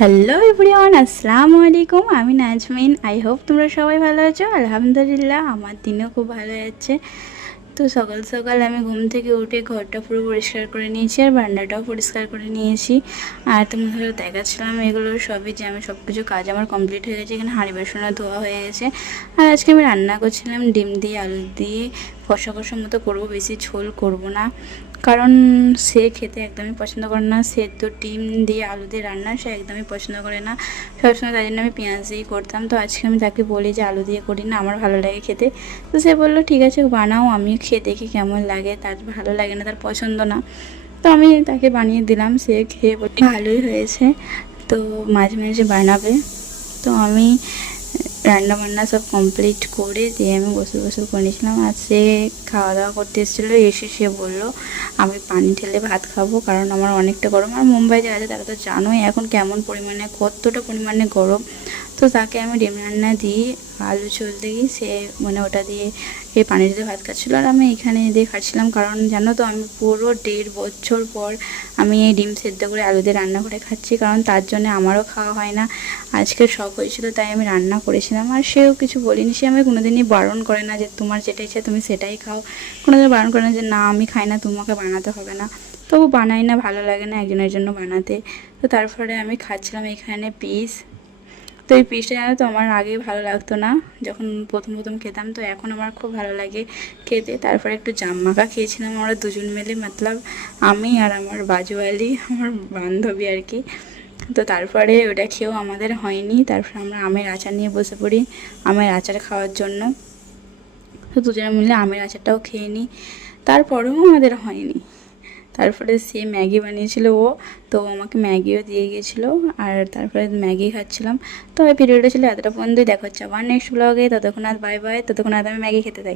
Hello everyone, আসসালামু আলাইকুম। আমি নাজমিন। আই হোপ তোমরা সবাই ভালো আছো। আলহামদুলিল্লাহ আমার দিনও খুব ভালো যাচ্ছে। তো সকাল সকাল আমি ঘুম থেকে উঠে ঘরটা পুরো পরিষ্কার করে নিয়েছি, আর বারান্দাটাও পরিষ্কার করে নিয়েছি। আর তোমাদের দেখাচ্ছিলাম এগুলো সবই, যে আমি সব কিছু কাজ আমার কমপ্লিট হয়ে গেছে। এখানে হাঁড়ি বাসনও ধোয়া হয়ে গেছে। আর আজকে আমি রান্না করছিলাম ডিম দিয়ে আলু দিয়ে কষা কষা মতো করবো, বেশি ঝোল করব না, কারণ সে খেতে একদমই পছন্দ করে না। সে তো ডিম দিয়ে আলু দিয়ে রান্না সে একদমই পছন্দ করে না সবসময়, তাই জন্য আমি পেঁয়াজ দিয়েই করতাম। তো আজকে আমি তাকে বলি যে আলু দিয়ে করি না, আমার ভালো লাগে খেতে। তো সে বললো ঠিক আছে বানাও, আমি খেয়ে দেখি কেমন লাগে। তার ভালো লাগে না, তার পছন্দ না। তো আমি তাকে বানিয়ে দিলাম, সে খেয়ে বলি ভালোই হয়েছে। তো মাঝে মাঝে বানাবে। তো আমি রান্না বান্না সব কমপ্লিট করে দিয়ে আমি গোসল গোসল করে নিয়েছিলাম। আর সে খাওয়া দাওয়া করতে এসেছিলো, এসে সে বললো আমি পানি ঢেলে ভাত খাবো, কারণ আমার অনেকটা গরম। আর মুম্বাই যারা আছে তারা তো জানোই এখন কেমন পরিমাণে, কতটা পরিমাণে গরম। তো তাকে আমি ডিম রান্না দিই, আলু ঝোল দিই, সে মানে ওটা দিয়ে এই পানি ঢেলে ভাত খাচ্ছিলো। আর আমি এখানে দিয়ে খাচ্ছিলাম, কারণ জানো তো আমি পুরো 1.5 বছর পর আমি এই ডিম সেদ্ধ করে আলু দিয়ে রান্না করে খাচ্ছি, কারণ তার জন্য আমারও খাওয়া হয় না। আজকে শখ হয়েছিল তাই আমি রান্না করেছিলাম। আর সেও কিছু বলিনি, সে আমি কোনোদিনই বারণ করে না যে তোমার যেটা ইচ্ছে তুমি সেটাই খাও। কোনোদিন বারণ করে না যে না আমি খাই না, তোমাকে বানাতে হবে না। তবু বানাই না, ভালো লাগে না একজনের জন্য বানাতে। তো তারপরে আমি খাচ্ছিলাম এখানে পিস। তো এই পিসটা জানো তো আমার আগে ভালো লাগতো না, যখন প্রথম প্রথম খেতাম। তো এখন আমার খুব ভালো লাগে খেতে। তারপরে একটু জাম মাখা খেয়েছিলাম আমরা দুজন মিলে, মতলব আমি আর আমার বাজুয়ালি, আমার বান্ধবী আর কি। তো তারপরে ওটা খেয়েও আমাদের হয়নি। তারপরে আমরা আমের আচার নিয়ে বসে পড়ি আমের আচার খাওয়ার জন্য। তো দুজনে মিলে আমের আচারটাও খেয়ে নিই, তারপরেও আমাদের হয়নি। তারপরে সে ম্যাগি বানিয়েছিল ও, তো আমাকে ম্যাগিও দিয়ে গিয়েছিলো। আর তারপরে ম্যাগি খাচ্ছিলাম। তো ওই ভিডিওটা ছিল এতটা পর্যন্তই। দেখা হচ্ছে আবার নেক্সট ব্লগে। ততক্ষণ আর বাই বাই। ততক্ষণ আর আমি ম্যাগি খেতে থাকি।